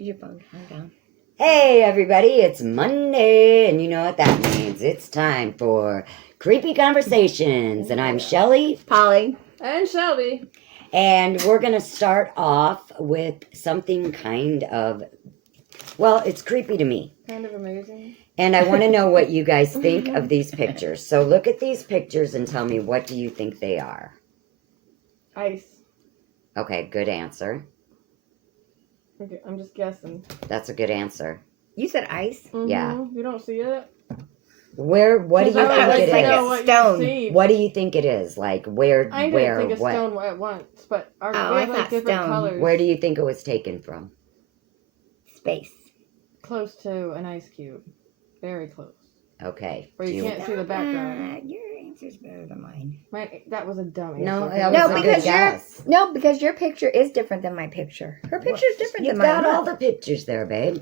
your phone. Calm down. Hey everybody, it's Monday, and you know what that means. It's time for Creepy Conversations, and I'm Shelley. Polly. And Shelby. And we're going to start off with something kind of, well, it's creepy to me. Kind of amazing. And I want to know what you guys think of these pictures. So look at these pictures and tell me, what do you think they are? Ice. Okay, good answer. Okay, I'm just guessing. That's a good answer. You said ice? Yeah. You don't see it? What do you think it like is? a stone. What do you think it is? Like where? I didn't think a stone at once, but we have like different colors. Where do you think it was taken from? Space. Close to an ice cube. Very close. Okay. Where you can't see the background. Your answer's better than mine. That was a dumb answer. No, that was a good guess. Because your picture is different than my picture. Her picture's different than mine. You've got all the pictures there, babe.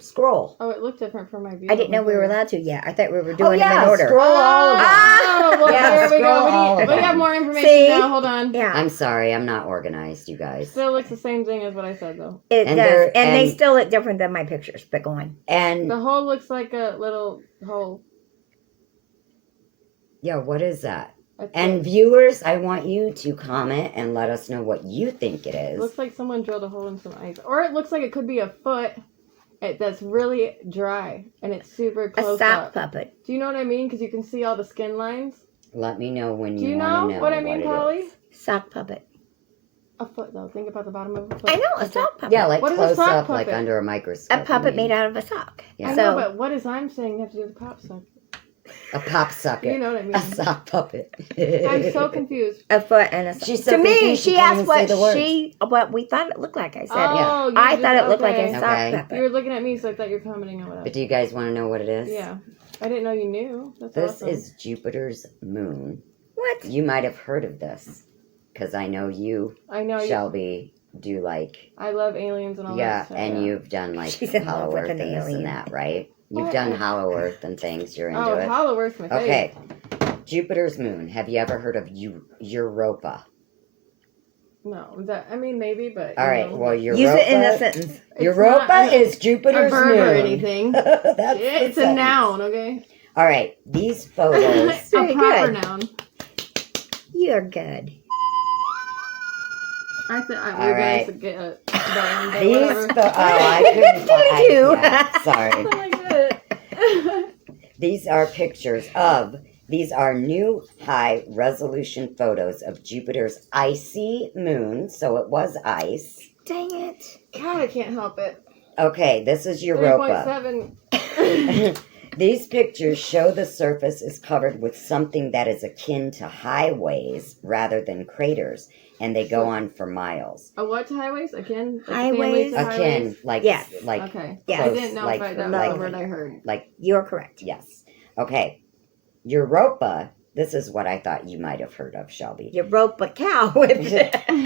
Scroll. Oh, it looked different from my view. I didn't know we were allowed to yet. I thought we were doing them in order. Scroll all of them. Oh, well, Yeah, there we go. We them. have more information now. Hold on. Yeah. I'm sorry, I'm not organized, you guys. Still looks the same thing as what I said, though. It does. And they still look different than my pictures, but go on. And the hole looks like a little hole. Yeah, what is that? And viewers, I want you to comment and let us know what you think it is. It looks like someone drilled a hole in some ice. Or it looks like it could be a foot that's really dry and it's super close A sock up. puppet. Do you know what I mean? Because you can see all the skin lines. Let me know when Do you you want to know know what I mean, Polly? Sock puppet. A foot, though. Think about the bottom of a foot. I know, a sock puppet. Yeah, like What is close a sock up, puppet? like under a microscope. A puppet made out of a sock. Yeah. I know, but what is I'm saying have to do with pop socket? A pop socket. You know what I mean? A sock puppet. I'm so confused. A foot and a sock. She's so to me, confused, she can't asked even say the words. what we thought it looked like. I said, Oh, you I just- thought it looked like a okay. sock Okay. puppet. You were looking at me, so I thought you were commenting on what I But do you guys want to know what it is? Yeah. I didn't know you knew. That's This awesome. is Jupiter's moon. What? You might have heard of this. Because I know you, I know Shelby, do like... I love aliens and all Yeah, that stuff. and you've done like She's in love Hollow with Earth an and this alien. and that, right? You've Oh, done yeah. Hollow Earth and things. You're into Oh, it. Hollow Earth's my favorite. Okay. Jupiter's moon. Have you ever heard of Europa? No, maybe, but... All right, well, Europa... Use it in a sentence. Europa is Jupiter's a verb moon. or anything. That's It's the a sentence. noun, okay? All right, these photos... Very a proper good. noun. You're good. I thought All we're right. going to get a band or These whatever. I couldn't find... You. Yeah, sorry. Something like that. These are pictures of... These are new high-resolution photos of Jupiter's icy moon. So it was ice. Dang it. God, I can't help it. Okay, this is Europa. 3.7. These pictures show the surface is covered with something that is akin to highways rather than craters, and they go on for miles. A what to highways? Akin? Like Highways? families to Akin, highways? like, Yes. like, Okay. Yeah. I close, didn't know like, if that was like, the word I heard. like, You're correct. yes. Okay. Europa, this is what I thought you might have heard of, Shelby. You rope a cow with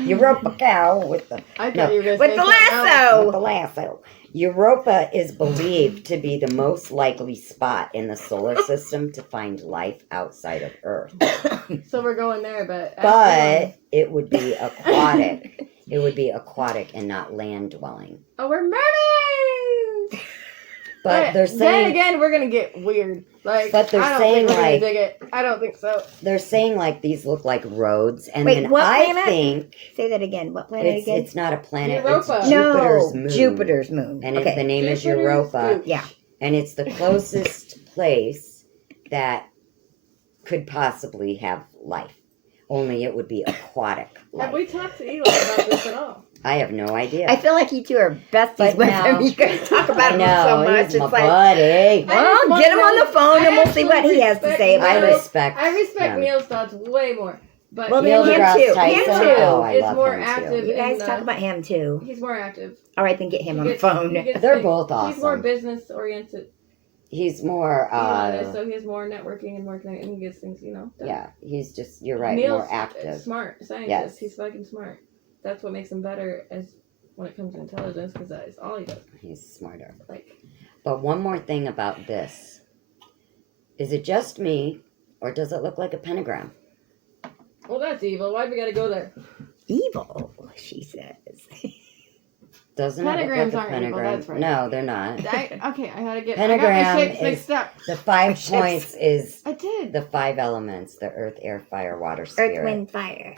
Europa cow with the... I thought No. you were going to with say the something else. With the lasso. Europa is believed to be the most likely spot in the solar system to find life outside of Earth. So we're going there, but... But it would be aquatic. It would be aquatic and not land dwelling. Oh, we're mermaids! But they're Then saying again, we're going to get weird. Like, But they're I don't saying, think we're like- gonna dig it. I don't think so. they're saying like these look like roads, and Wait, then what I planet? think Say that again. What planet again? it's not a planet. Europa. It's Jupiter's no, moon. Jupiter's moon. And okay. the name is Jupiter's Europa, moon. Yeah. and it's the closest place that could possibly have life. Only it would be aquatic life. Have we talked to Eli about this at all? I have no idea. I feel like you two are besties But with now- him. You guys talk about I him know, so much. he's It's my like, buddy. well, get him on the phone and we'll see what he has to say I about it. respect. I respect him. Neil's thoughts way more. But Well, Neil then him deGrasse too. Tyson. Him too. Oh, I is love more him too. active. You guys in talk about him too. He's more active. All right, then get him He on the gets- phone. he gets They're things- both He's more awesome. business oriented. He's more. So he has more networking and working, and he gets things, done. Yeah, he's just. You're right. Neil's more active. smart scientist. Yes. He's fucking smart. That's what makes him better as when it comes to intelligence, because that is all he does. He's smarter. Like, But one more thing about this. Is it just me, or does it look like a pentagram? well, that's evil. Why we gotta go there? Evil, she says. Doesn't it look like Pentagrams a aren't evil, pentagram? that's right. No, they're not. Okay, I had to get. Pentagram I got my shapes is- mixed up. The 5 Ships. points is I did. the 5 elements: the earth, air, fire, water, spirit. Earth, wind, fire.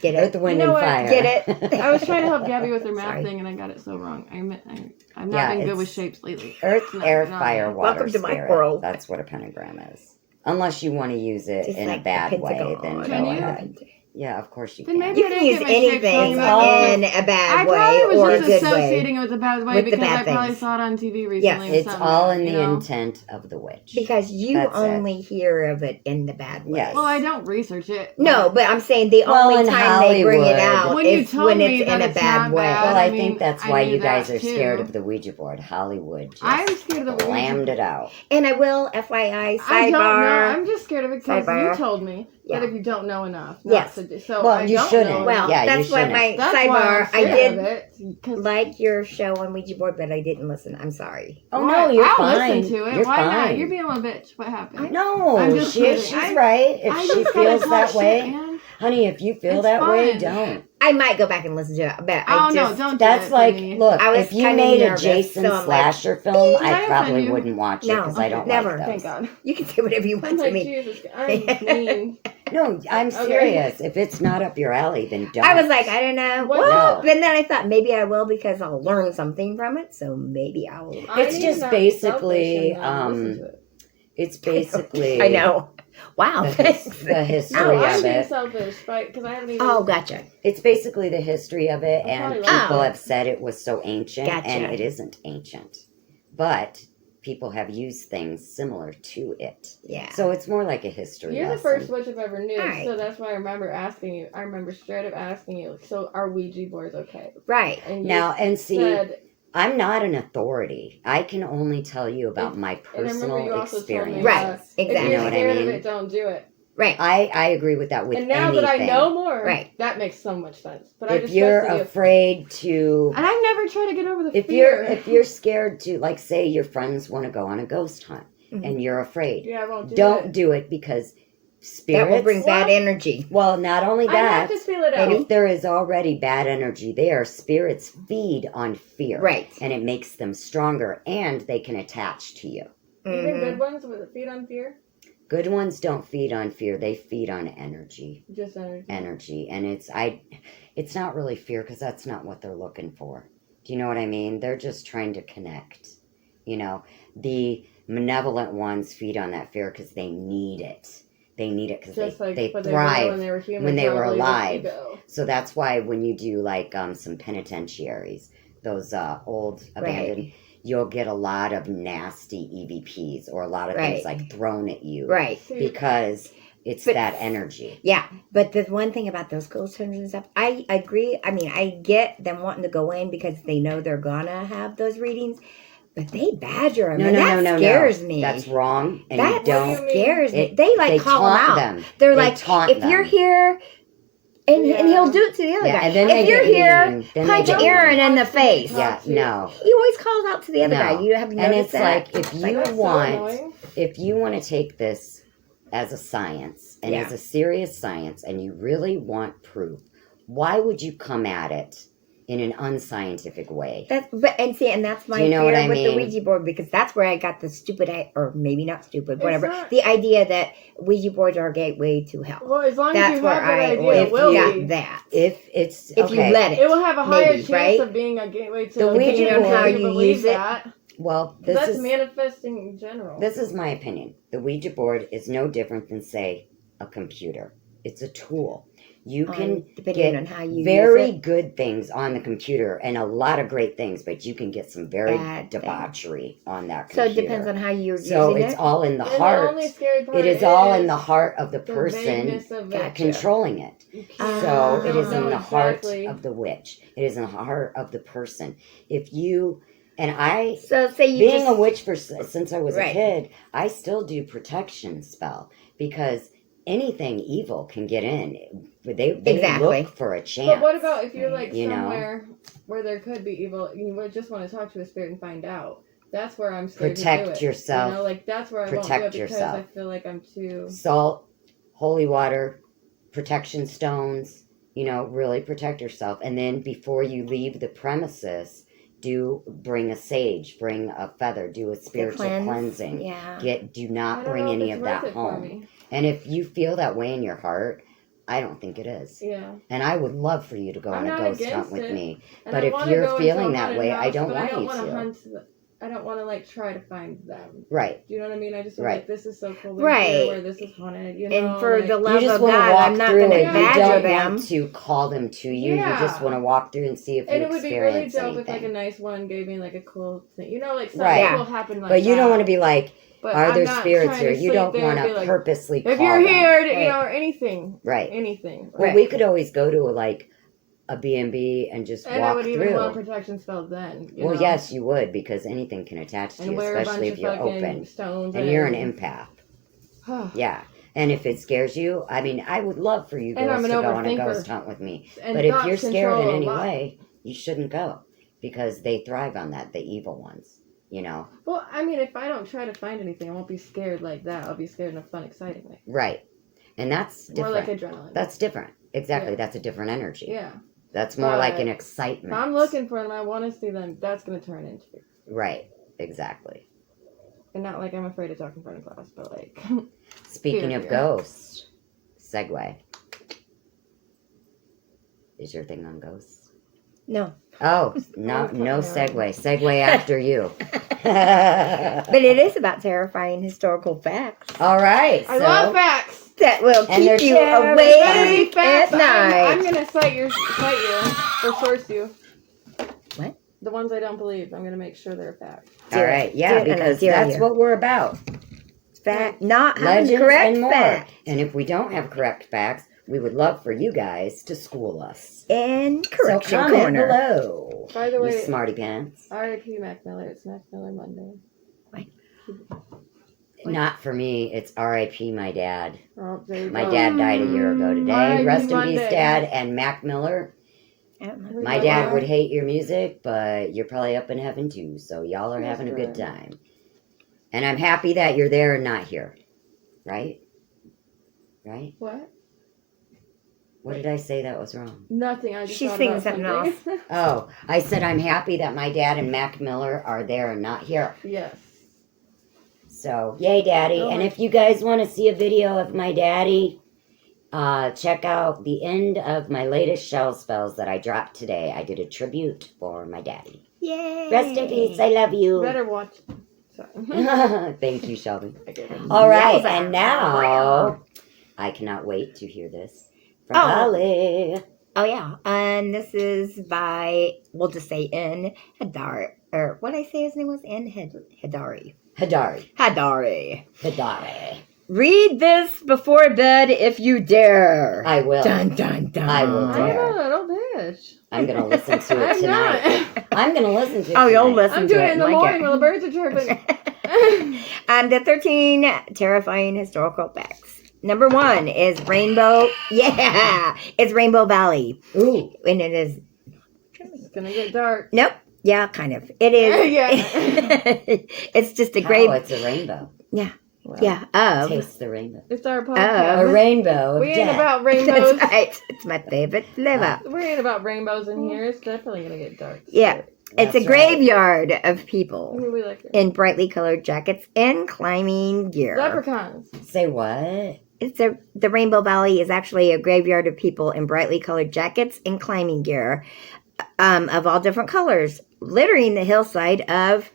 Get Earth, it? wind, You know and what? fire. Get it? I was trying to help Gabby with her math Sorry. thing, and I got it so wrong. I've not Yeah, been good with it's- shapes lately. Earth, Not- air, not fire, yet. water, Welcome to my spirit. world. That's what a pentagram is. Unless you want to use it Just in like a the bad way, Pentagon. then Can go you? ahead. Yeah, of course you Then can. maybe You I can didn't use get my shapes anything wrong. in a bad I way probably or a was good just way. associating it with a bad way With the because bad I probably things. saw it on TV recently. Yes. or It's something, all in you the know? intent of the witch. Because you That's it. only hear of it in the bad way. Yes. Well, I don't research it. No, but I'm saying the Well, only in time they bring it Hollywood- out When you is told when me it's that in a it's bad not way. bad, Well, I I mean, think that's I why knew you guys that are scared too. of the Ouija board. Hollywood just I'm scared of the Ouija slammed it out. And I will, FYI, I don't know. sidebar. I'm just scared of it because Sidebar. you told me Yeah. that if you don't know enough, not Yes. to do. So Well, I you don't shouldn't. know Well, enough. Yeah, you that's why shouldn't. my That's why I'm sidebar. I scared did of it, 'cause like your show on Ouija board, but I didn't listen. I'm sorry. Oh Why? no, you're I'll fine. listen to it. You're Why fine. not? You're being a little bitch. What happened? No, I'm just kidding. she's I- right. If I she just gotta feels talk that shit, way, man. honey, if you feel It's that way, fun. don't. I might go back and listen to it, but Oh I just no, don't do That's it, like, Brittany. look, I was if you kinda made nervous, a Jason so I'm like, slasher film, Did I I offend probably you? wouldn't watch it No, because I don't never. like Thank those. God. you can say whatever you I'm want to like, me. Jesus, I'm mean. No, I'm Okay. serious. If it's not up your alley, then don't. I was like, I don't know. What? What? No. But then I thought maybe I will because I'll learn something from it. So maybe I'll. I It's need just to not be selfish basically, and listen to it. it's basically. I know. Wow. The, Thanks. the history No, I'm of being it. selfish, because I haven't even. Oh, gotcha. It's basically the history of it, I and probably people like it. have said it was so ancient, Gotcha. and it isn't ancient. But people have used things similar to it. Yeah. So it's more like a history You're the lesson. first witch I've ever knew, Alright. so that's why I remember asking you. I remember straight up asking you, so are Ouija boards okay? Right. And you Now, and see, said, I'm not an authority. I can only tell you about And- my and I remember personal you also told me, experience. Right. if Exactly. You you're know what I scared of mean? it, don't do it. Right. I agree with that with And now anything. that I know more, Right. that makes so much sense. But I If just you're trusted you. afraid to, And I've never tried to get over the if fear. you're scared to, like, say your friends want to go on a ghost hunt Mhm. and you're afraid, yeah, I won't do don't it. do it because spirits. That will bring bad What? energy. Well, not only I have that, to feel it out. Maybe. if there is already bad energy there, spirits feed on fear, Right. and it makes them stronger, and they can attach to you. Even Mhm. good ones with a feed on fear? Good ones don't feed on fear; they feed on energy. Just energy. And it's not really fear because that's not what they're looking for. Do you know what I mean? They're just trying to connect. You know, the malevolent ones feed on that fear because they need it. They need it because Just like they what thrive. they were when they were human. when they were probably with alive. ego. So that's why when you do like some penitentiaries, those old abandoned, you'll get a lot of nasty EVPs or a lot of things Right. like thrown at you, Right. See, Because it's But- that energy. Yeah, but the one thing about those ghost hunters and stuff, I agree. I mean, I get them wanting to go in because they know they're gonna have those readings, but they badger them. No, and no, that no, no, scares no. me. That's wrong, and that you don't. scares me. it- They like They call them taunt out. them. They're They like, taunt if you're them. here, and he'll Yeah. do it to the other Yeah, guy. and then if they you're get here, mean. Then punch they get Aaron mean. in the Wants to be face. Yeah, talked to. no. He always calls out to the other No. guy. You have And noticed it's that? like if you That's so want, annoying. if you want to take this as a science and Yeah. as a serious science, and you really want proof, why would you come at it in an unscientific way? And that's my Do you know fear what I with the mean? Ouija board because that's where I got the stupid, or maybe not stupid, It's whatever. not- The idea that Ouija boards are a gateway to hell. Well, as long as That's you where have that I idea, it will got be. that. If it's If okay, you let it. It will have a higher Maybe, chance right? of being a gateway to The Ouija kingdom board- if how you you believe use it. that. well, That's this is manifesting in general. this is my opinion. The Ouija board is no different than, say, a computer. It's a tool. You can depending get on how you very use it. good things on the computer and a lot of great things, but you can get some very Bad things. debauchery on that So computer. it depends on how you're So using it's it. all in the And heart. the only scary part It is all in is the heart of the the person vagueness of it. Gotcha. controlling it. You can't- So you it don't is in know the heart exactly. of the witch. It is in the heart of the person. If you and I, So say you being just a witch since I was Right. a kid, I still do protection spell because anything evil can get in. They Exactly. look for a chance. But what about if you're like You know? somewhere where there could be evil? You would just want to talk to a spirit and find out. That's where I'm scared to Protect do it. yourself. You know, like that's where I Protect won't do it because yourself. I feel like I'm too. Salt, holy water, protection stones, You know, really protect yourself. And then before you leave the premises, bring a sage, bring a feather, do a spiritual cleansing. Yeah. Do not bring any of that home. And if you feel that way in your heart, I don't think it is. Yeah. And I would love for you to go on a ghost hunt with me. And but if you're feeling that way, I don't want you to. I don't want to like try to find them. Right. Do you know what I mean? I just feel like this is so cool. Right. Where this is haunted. You know. And for like, the love you just of want to God, walk I'm not through going to it. badger You don't them. want to call them to you. Yeah. You just want to walk through and see if you and it would be really dope anything. if like a nice one gave me like a cool thing. You know, like something Right. will happen like but you that. don't want to be like, But are I'm there not spirits trying here? to You sleep don't there want and to be like, purposely call if you're them. here, Right. you know, or anything. Right. Anything. Well, we could always go to a B&B and just and walk I would through. even want a protection spell then. You Well, know? yes, you would, because anything can attach to And you, wear a especially bunch if of you're fucking open. stones And you're an empath. empath. Yeah. And if it scares you, I mean, I would love for you And girls I'm to an go on a overthinker. ghost hunt with me. And But if thoughts you're scared in control a any lot. way, you shouldn't go. Because they thrive on that, the evil ones. You know? Well, I mean, if I don't try to find anything, I won't be scared like that. I'll be scared in a fun, exciting way. Right. And that's different. More like adrenaline. That's different. Exactly. Yeah. That's a different energy. Yeah. That's more like an If excitement. I'm looking for them, I want to see them. That's going to turn into. Right. Exactly. And not like I'm afraid to talk in front of class, but like. Speaking of Fear. ghosts, segue. Is your thing on ghosts? No. Oh, no segue. Segue after you. But it is about terrifying historical facts. All right. I love facts. That will And they're keep you terrifying. awake Facts. at night. I'm going to cite you or source you. What? The ones I don't believe. I'm going to make sure they're facts. All right. Yeah, because that's what we're about. Fact, not having Legends correct and more. facts. And if we don't have correct facts, we would love for you guys to school us. And So correction comment corner. below. By the You way, smarty pants. R.I.P. Mac Miller. It's Mac Miller Monday. Not for me. It's R.I.P. my dad. Oh, there you My go. dad died a year ago today. R.I.P. Rest in peace, Monday. Dad. And Mac Miller. My dad would hate your music, but you're probably up in heaven too. So y'all are having a good time. And I'm happy that you're there and not here. Right? Right? What? What did I say that was wrong? Nothing. I just She's thought thinking about something else. Oh, I said I'm happy that my dad and Mac Miller are there and not here. Yes. So, yay, Daddy. Oh And my- if you guys want to see a video of my daddy, check out the end of my latest shell spells that I dropped today. I did a tribute for my daddy. Yay. Rest in peace. I love you. Better watch. Sorry. Thank you, Shelby. Okay. All right, Yowza. and now I cannot wait to hear this from Oh. Holly. Oh, yeah. And this is by, we'll just say N. Hadar. Or what did I say his name was? N. Hadari. Hadari. Hadari. Hadari. Read this before bed if you dare. I will. Dun, dun, dun. I will I dare. don't bitch. I'm going to listen to it I'm tonight. not. I'm going to listen to it Oh, you'll tonight. listen I'm to doing it. it in the like morning while the birds are chirping. The 13 terrifying historical facts. Number 1 is Rainbow. Yeah, it's Rainbow Valley. Ooh. And it is. It's gonna get dark. Nope. Yeah, kind of. It is. Yeah. It's just a Oh, great. it's a rainbow. Well, Yeah. Of. Taste the rainbow. It's our A podcast. rainbow of We ain't death. about rainbows. That's right. It's my favorite flavor. We ain't about rainbows in here. It's definitely gonna get dark. Yeah. It's a That's right. graveyard of people Ooh, we like it. in brightly colored jackets and climbing gear. Leprechauns. Say what? The Rainbow Valley is actually a graveyard of people in brightly colored jackets and climbing gear of all different colors, littering the hillside of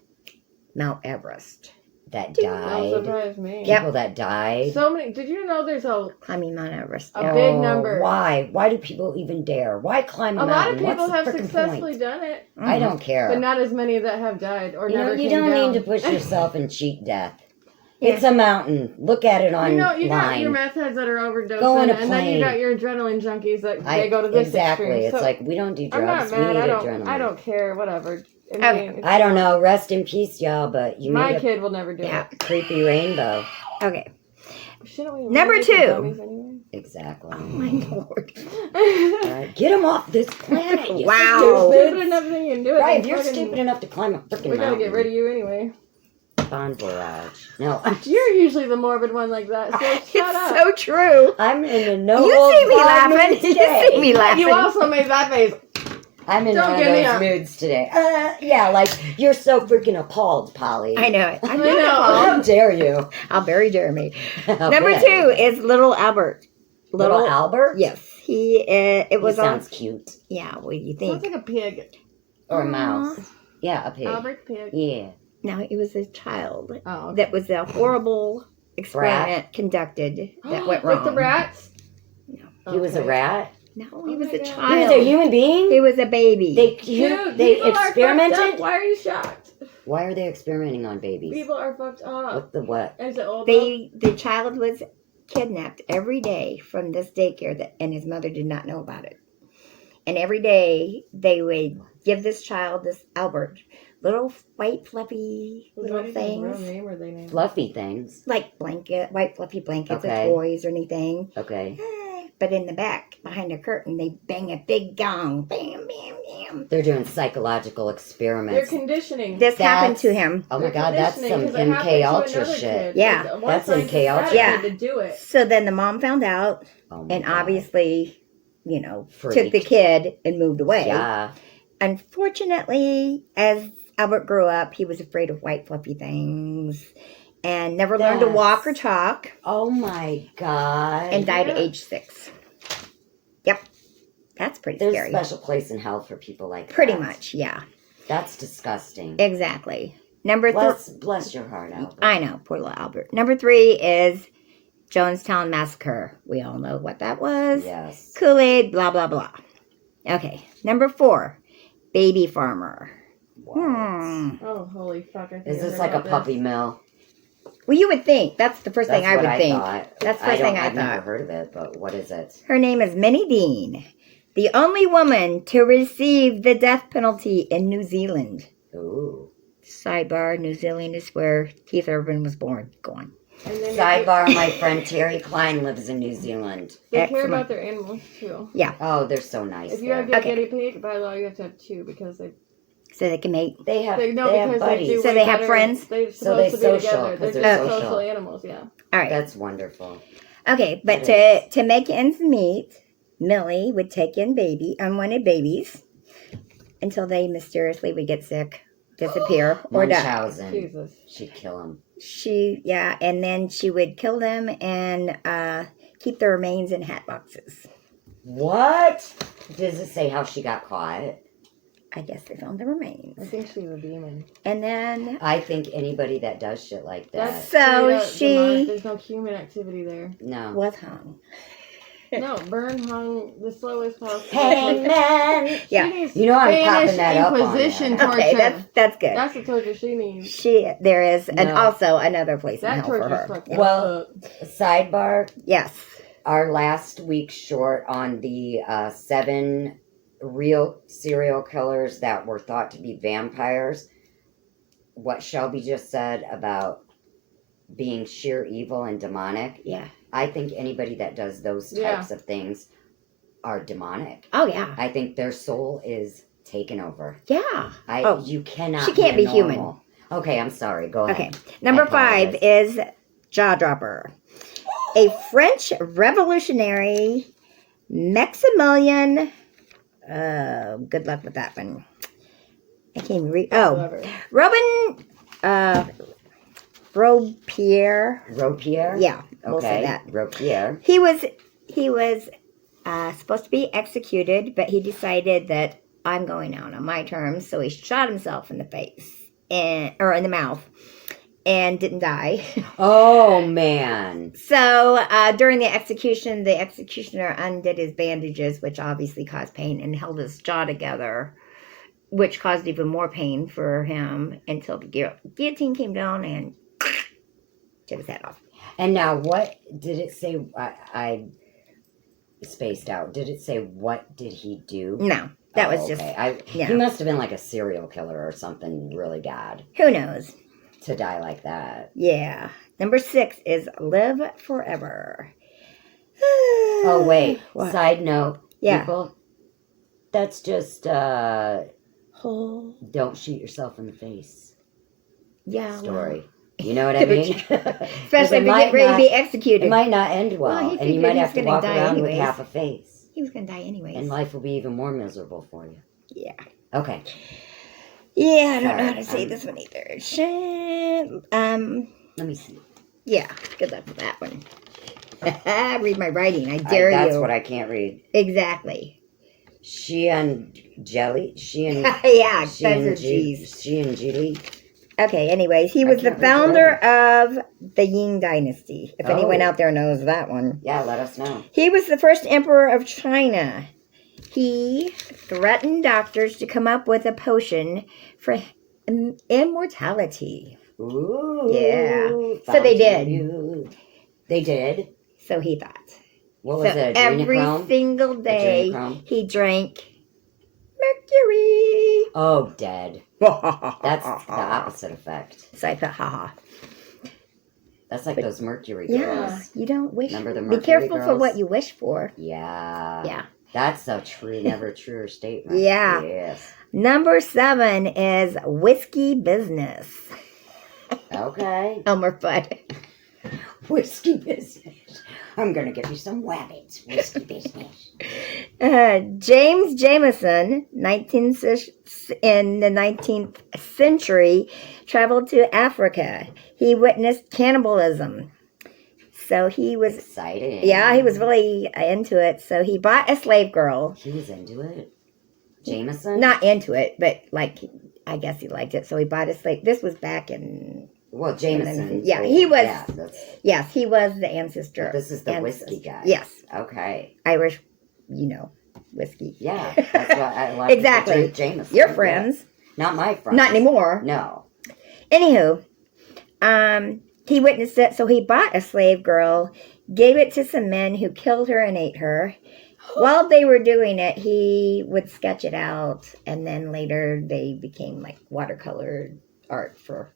Mount Everest. That Don't died. surprise me. People that died. So many. Did you know there's a Climbing Mount Everest. A Yeah. big number. Why? Why do people even dare? Why climb a lot mountain? of people What's have the frickin' successfully point? done it, I don't care. but not as many that have died or you know, never you came don't down. need to push yourself and cheat death. Yeah. It's a mountain. Look at it You got your online. meth heads that are overdosing, Go on a and then you plane. got your adrenaline junkies that they go to this exactly. extreme. It's So like we don't do I'm drugs. not We mad. need I adrenaline. don't care. Whatever. Okay. I don't know. Rest in peace, y'all. But you My need a kid will never do Yeah. it. creepy rainbow. Okay. Shouldn't we Number eliminate the 2. dummies anyway? Exactly. Oh my Lord. All right, get them off this planet. You Wow. Stupid stupid. enough that you can do it. Right, then if you're fucking- stupid enough to climb a freaking We mountain. gotta get rid of you anyway. Bon Voyage. No, You're usually the morbid one like that, so shut up. It's so true. I'm in a no You holds see me barred laughing. mood You today. see me laughing. You also made that face. I'm in Don't one of give me those a- moods today. Yeah, like, you're so freaking appalled, Polly. I know it. I'm I not know. How appalled. dare you? I'll bury Jeremy. How Number bad. 2 is Little Albert. Little Albert? Yes, he. It was He on. sounds cute. Yeah, what do you Sounds think? like a pig. Or a Aw. mouse. Yeah, a pig. Albert pig. Yeah. No, it was a child. Oh, okay. That was a horrible experiment conducted that went wrong. With the rats? He was a Okay. rat? No, he Oh was my a God. He was child. a human being? He was a baby. They Dude, they people are fucked experimented? up. Why are you shocked? Why are they experimenting on babies? People are fucked up. What the what? Is it old? The child was kidnapped every day from this daycare and his mother did not know about it. And every day they would give this child, this Albert, little white fluffy little Real things. name or they name? Fluffy things. Like white fluffy blankets Okay. or toys or anything. Okay. But in the back, behind the curtain, they bang a big gong. Bam, bam, bam. They're doing psychological They're experiments. conditioning. This happened That's- to him. Oh my They're god, that's some conditioning 'cause it happened MK to Ultra another shit. kid. Yeah. Like, one That's scientist MK had Ultra. a Yeah. kid to do it. So then the mom found out Oh my and God. obviously, took Freaked. the kid and moved away. Yeah. Unfortunately, as Albert grew up, he was afraid of white fluffy things and never learned to walk or That's- talk Oh my god. and died Yeah. at age 6. Yep. That's pretty There's scary. a special place in hell for people like that. Pretty much, yeah. That's disgusting. Exactly. Number 3. Bless your heart, Albert. I know, poor little Albert. Number 3 is Jonestown Massacre. We all know what that was. Yes. Kool-Aid, blah, blah, blah. Okay. Number 4, Baby Farmer. What? Oh, holy fuck. I think Is I this heard like a about puppy this. mill? Well, you would think. That's the first thing I what would think. Thought. That's the first thing I I've never thought. heard of it, but what is it? Her name is Minnie Dean, the only woman to receive the death penalty in New Zealand. Ooh. Sidebar, New Zealand is where Keith Urban was born. Go on. And then Sidebar, my friend Terry Klein lives in New Zealand. They care Excellent. about their animals too. Oh, they're so nice If you there. have your Okay. guinea pig, by law you have to have 2 because they So they can make. They have, they know they have because they buddies. do So way they have better. friends? They're supposed So they to be social, together. 'cause They're they're just social. social animals, yeah. All right. That's wonderful. Okay, but That to make ends meet, Millie would take in unwanted babies until they mysteriously would get sick, disappear, or die. Munchausen. Jesus. She'd kill him. And then she would kill them and keep the remains in hat boxes. What? Does it say how she got caught? I guess they found the remains. I think she's a demon. And then, I think anybody that does shit like that. That's So straight up she- demonic. There's no human activity there. No. was hung. No, burn hung the slowest possible. Hangman. Yeah. She needs You know I'm Spanish popping that up on Inquisition there. torture. Okay, that's good. That's the torture she needs. There is, and No. also another place in That hell for torture's her. fucked Well- up. Sidebar. Yes. Our last week's short on the 7 real serial killers that were thought to be vampires. What Shelby just said about being sheer evil and demonic. Yeah. I think anybody that does those Yeah. types of things are demonic. Oh, yeah. I think their soul is taken over. Yeah. You cannot. She can't a be human. normal- Okay, I'm sorry. Go ahead. Okay. Number 5 is Jaw Dropper. A French revolutionary Maximilian. Good luck with that one. I can't even read. Oh, Whatever. Robin Robespierre. Robespierre. Yeah, we'll say Okay. that. Robespierre. He was supposed to be executed, but he decided that I'm going out on my terms, so he shot himself in the face or in the mouth, and didn't die. Oh man. So during the execution, the executioner undid his bandages, which obviously caused pain, and held his jaw together, which caused even more pain for him until the guillotine came down and took his head off. And now, what did it say? I spaced out. Did it say what did he do? No, that was Oh, just, okay. yeah. He must have been like a serial killer or something really bad who knows? to die like that. Yeah. Number 6 is Live Forever. Oh wait. What? Side note, Yeah. people. That's just Oh, don't shoot yourself in the face yeah. story. You know what I mean? Especially if you get ready to be executed. It might not end well, Well, he and you figured might he have was to gonna walk die around with anyways. half a face. He was going to die anyways. And life will be even more miserable for you. Yeah. Okay. Yeah, I don't know how Sorry, to say this one either. Let me see. Yeah, good luck with that one. Read my writing. I dare you. That's what I can't read. Exactly. She and Jelly. She and yeah, she that's and her G's. She and Julie. Okay, anyways, he was the can't read founder of the Ying Dynasty. If anyone Oh. out there knows that one. Yeah, let us know. He was the first emperor of China. He threatened doctors to come up with a potion for immortality. Ooh. Yeah. So they did. They did? So he thought. What was it? Every Adrenochrome? single day Adrenochrome? he drank mercury. Oh, dead. That's the opposite effect. So I thought, haha. That's like those Mercury Yeah, girls. you don't wish. Remember the Be Mercury careful for girls? what you wish for. Yeah. Yeah. That's a true, never truer statement. Yeah. Yes. Number 7 is whiskey business. Okay. Elmer Fudd. Whiskey business. I'm going to get you some wabbits. Whiskey business. James Jameson, in the 19th century, traveled to Africa. He witnessed cannibalism. So he was... Exciting. Yeah, he was really into it. So he bought a slave girl. He was into it? Jameson? Not into it, but like, I guess he liked it. So he bought a slave... This was back in... Well, Jameson. Yeah, he was... Yeah, yes, he was the ancestor. This is the whiskey guy. Yes. Okay. Irish, whiskey. Yeah, that's what I like. Exactly. Drink Jameson. Your friends. Yeah. Not my friends. Not anymore. No. Anywho, he witnessed it, so he bought a slave girl, gave it to some men who killed her and ate her. While they were doing it, he would sketch it out, and then later they became like watercolor art for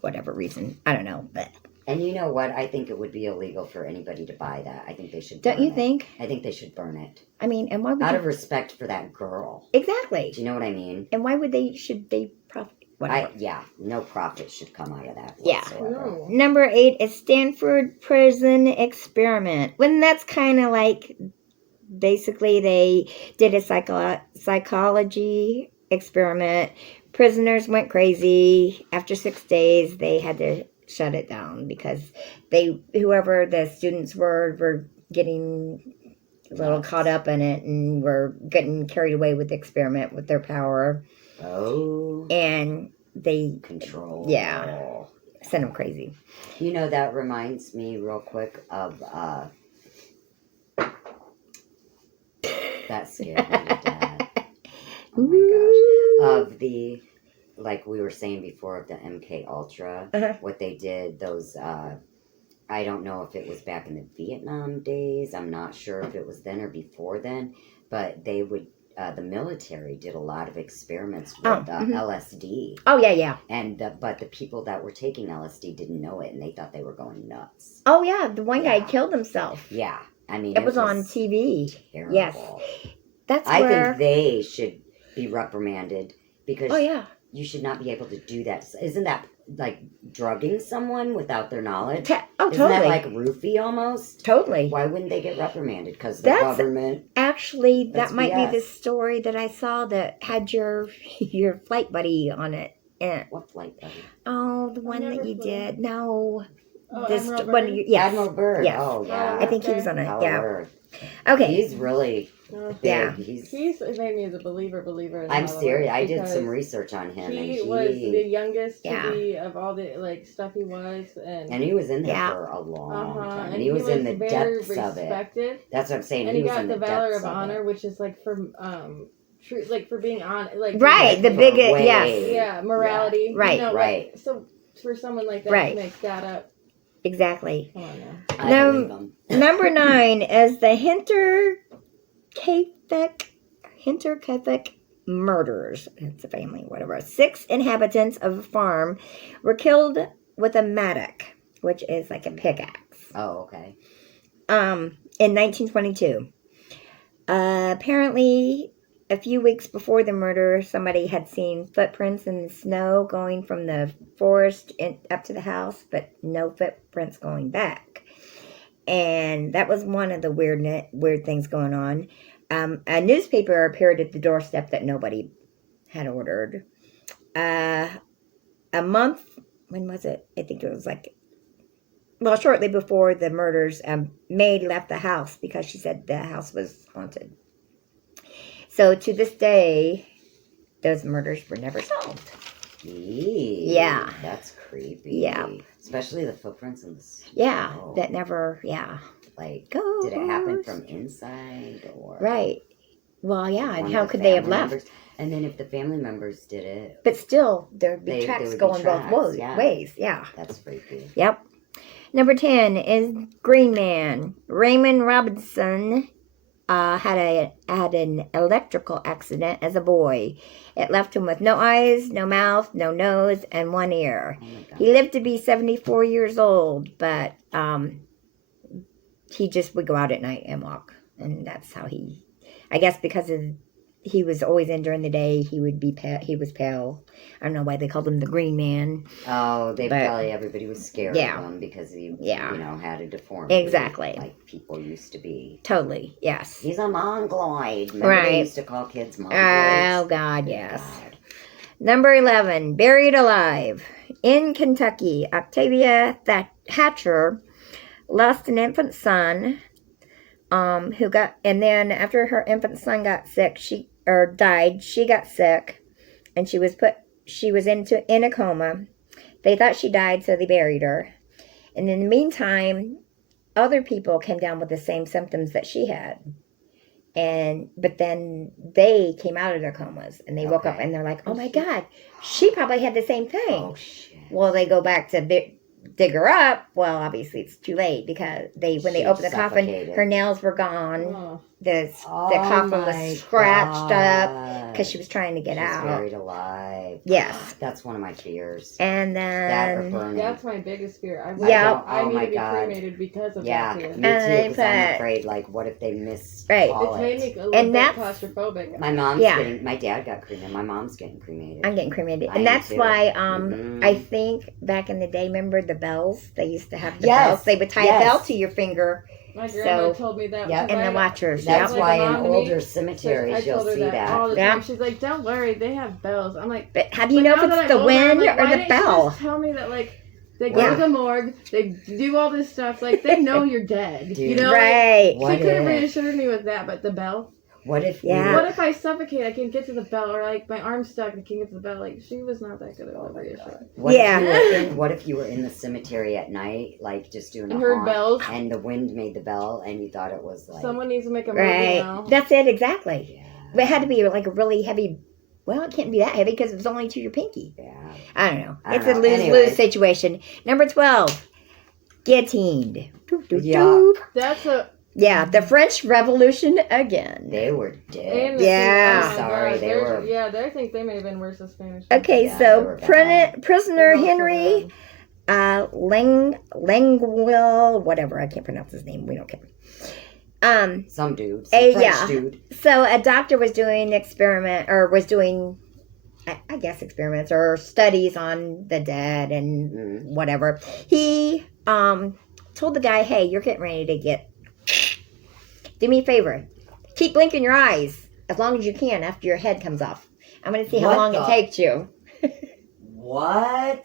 whatever reason. I don't know, but... And you know what? I think it would be illegal for anybody to buy that. I think they should Don't burn you it. think? I think they should burn it. I mean, and why would Out you... of respect for that girl. Exactly. Do you know what I mean? And why would should they profit? Whatever. No profit should come out of that Yeah. whatsoever. No. Number 8 is Stanford Prison Experiment. When that's kind of like, basically they did a psychology experiment. Prisoners went crazy. After 6 days, they had to shut it down because whoever the students were getting a little caught up in it and were getting carried away with the experiment with their power. Oh. And they Control. Yeah. sent them crazy. You know, that reminds me real quick of that scared me to death. Oh my gosh. Of the, like we were saying before, of the MK Ultra, what they did, those, I don't know if it was back in the Vietnam days. I'm not sure if it was then or before then, but they would, the military did a lot of experiments with LSD. Oh, yeah. But the people that were taking LSD didn't know it, and they thought they were going nuts. Oh, yeah. The one guy killed himself. Yeah. I mean, it was on TV. Terrible. Yes. That's I where... think they should be reprimanded because Oh, yeah. you should not be able to do that. Isn't that like drugging someone without their knowledge? Oh, Isn't totally. that like roofie almost? Totally. Why wouldn't they get reprimanded? Because the That's- government... Actually, That's that might BS. be the story that I saw that had your flight buddy on it. And, What flight buddy? oh, the one that never you flew. did. No. Oh, This Admiral one. Byrd? Yes. Admiral Byrd. Yes. Oh, yeah. I think he was on it. Howard Yeah. Byrd. Okay. He's really No. big. Yeah. He's Made me as a believer. In I'm all of serious. it I did some because research on him, He and was the youngest to Yeah. be of all the stuff he was, and he was in there Yeah. for a long time, and he was in the very depths of it. respected. That's what I'm saying. And he he was got in the the Valor depths of Honor, it. which is like for like for being on like Right. The For big... way- Yes. yeah, morality. Right. You know, Right. Like, so for someone like that Right. to make that up, Exactly. come on now. I No. believe him. Number 9 is the Hinterkaifeck murders. It's a family, whatever. 6 inhabitants of a farm were killed with a mattock, which is like a pickaxe. Oh, okay. In 1922. Apparently, a few weeks before the murder, somebody had seen footprints in the snow going from the forest up to the house, but no footprints going back. And that was one of the weird things going on. A newspaper appeared at the doorstep that nobody had ordered. A month, when was it? I think it was shortly before the murders, maid left the house because she said the house was haunted. So to this day, those murders were never solved. Yeah. That's creepy. Yeah. Especially the footprints in the snow. Yeah, that never, Like, Ghost. did it happen from inside or? Right. Well, yeah, and one how of the could they have family left? members? And then if the family members did it, But still, there'd be There tracks would be going tracks, both yeah. ways. Yeah. that's freaky. Yep. Number 10 is Green Man. Raymond Robinson had an electrical accident as a boy. It left him with no eyes, no mouth, no nose, and one ear. Oh my God. He lived to be 74 years old, but he just would go out at night and walk. And that's how I guess because he was always in during the day, he was pale. I don't know why they called him the Green Man. Oh, But- everybody was scared Yeah. of him because he, Yeah. had a deformity. Exactly. Like people used to be. Totally, yes. He's a mongoloid. Remember Right. they used to call kids mongoloids? Oh, God, Good yes. God. Number 11, buried alive. In Kentucky, Octavia Hatcher lost an infant son, and then after her infant son got sick, died, she got sick, and she was in a coma. They thought she died, so they buried her. And in the meantime, other people came down with the same symptoms that she had. But then they came out of their comas, and they woke up, Okay. and they're like, oh my God, she probably had the same thing. Oh shit. Well, they go back to dig her up. Well, obviously it's too late because when they She opened the coffin, suffocated. her nails were gone. Oh. The Oh coffin my was scratched up God. because she was trying to get She's out. buried alive. Yes. That's one of my fears. And That or then burning. That's my biggest fear. Yeah. I Oh need my to be God. cremated because of Yeah, that too. me And too, they because I'm put- afraid, like, what if they miss Right. call It's made it? me a little And bit that's- claustrophobic. My mom's Yeah. my dad got cremated. My mom's getting cremated. I'm getting cremated. I And am that's too. why Mhm. I think back in the day, remember the bells? They used to have the Yes. bells. They would tie Yes. a bell to your finger My grandma So- told me that. Yep. because and the I- watchers. That's like why a in mom to me, older so cemeteries I you'll told her see that all the Yeah. time. She's like, "Don't worry, they have bells." I'm like, But how do you but know now if that it's I'm the older, I'm wind like, or why the didn't you bell? just tell me that, like, they go Yeah. to the morgue, they do all this stuff, like they know you're dead. You Dude. know, like, Right. What she could have if- reassured me with that, but the bell. What if Yeah. What if I suffocate? I can't get to the bell, or like my arm's stuck, I can't get to the bell. Like she was not that good at Oh my reassuring. What Yeah. What if you were in the cemetery at night, like just doing And a heard haunt, bells. and the wind made the bell, and you thought it was like Someone needs to make a movie Right. now. That's it, exactly. Yeah. But it had to be like a really heavy. Well, it can't be that heavy because it was only to your pinky. Yeah. I don't know. I It's don't a know. lose-lose Anyways. situation. Number 12. Guillotined. Doop, doop, Yeah. doop. That's a. Yeah, the French Revolution again. They were dead. And the Yeah. oh my Sorry, gosh, they they're- were- Yeah, they think they may have been worse than Spanish. Okay, Yeah, they so were bad. prisoner They're also Henry bad. Langwell, whatever, I can't pronounce his name. We don't care. Some dude. Eh, Some French yeah. dude. So a doctor was doing I guess experiments or studies on the dead and Mm. whatever. He told the guy, "Hey, you're getting ready to get. Do me a favor, keep blinking your eyes as long as you can after your head comes off. I'm going to see how What long the- it takes you." What?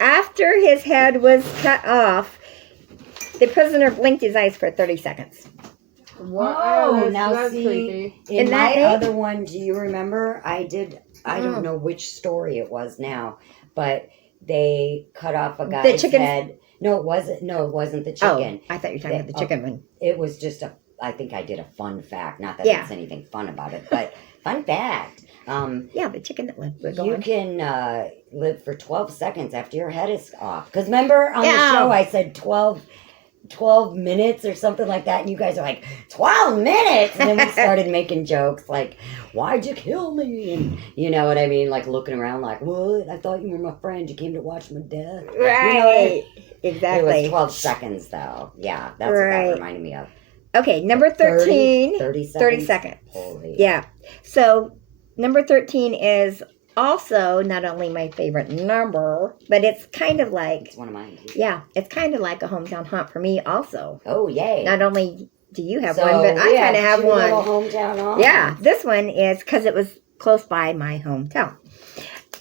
After his head was cut off, the prisoner blinked his eyes for 30 seconds. What? Oh, that's, now that's see- creepy. In Isn't my that neat? other one, do you remember? I Mm. don't know which story it was now, but they cut off a The guy's chicken's- head. No, it wasn't. No, it wasn't the Oh, chicken. I thought you were talking about the chicken one. It was just I think I did a fun fact. Not that Yeah. there's anything fun about it, but fun fact. Yeah, the chicken that lived. We're You going. can live for 12 seconds after your head is off. Because remember on Yeah. the show I said 12 minutes or something like that, and you guys are like, 12 minutes? And then we started making jokes like, why'd you kill me? And you know what I mean? Like looking around like, what? I thought you were my friend. You came to watch my death. Right. It Exactly. was 12 seconds though. Yeah, that's what Right. that reminded me of. Okay, number 13. 30 seconds. 30 seconds. Holy. Yeah. So, number 13 is also not only my favorite number, but it's kind of like, It's one of mine, too. yeah, it's kind of like a hometown haunt for me also. Oh, yay. Not only do you have So, one, but I kind of have two one. little hometown haunts. Yeah, this one is because it was close by my hometown.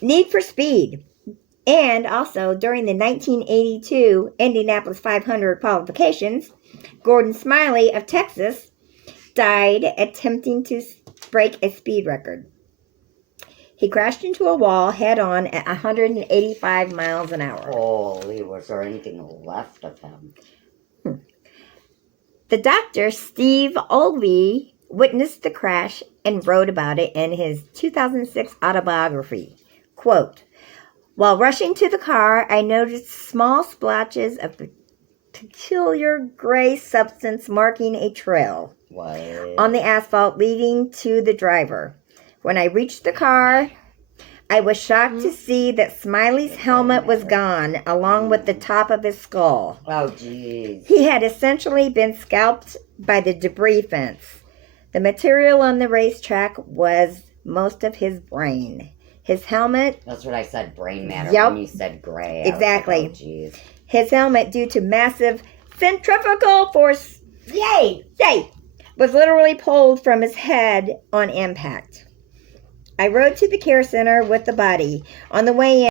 Need for Speed. And also, during the 1982 Indianapolis 500 qualifications, Gordon Smiley of Texas died attempting to break a speed record. He crashed into a wall head-on at 185 miles an hour. Holy, was there anything left of him? The doctor, Steve Olvey, witnessed the crash and wrote about it in his 2006 autobiography. Quote, "While rushing to the car, I noticed small splotches of peculiar gray substance marking a trail What? on the asphalt leading to the driver. When I reached the car, I was shocked to see that Smiley's helmet was gone, along with the top of his skull. Oh, jeez. He had essentially been scalped by the debris fence. The material on the racetrack was most of his brain. His helmet, That's what I said, brain matter, Yep. when you said gray. Exactly. I was like, oh, jeez. his helmet, due to massive centrifugal force, Yay! was literally pulled from his head on impact. I rode to the care center with the body. On the way in,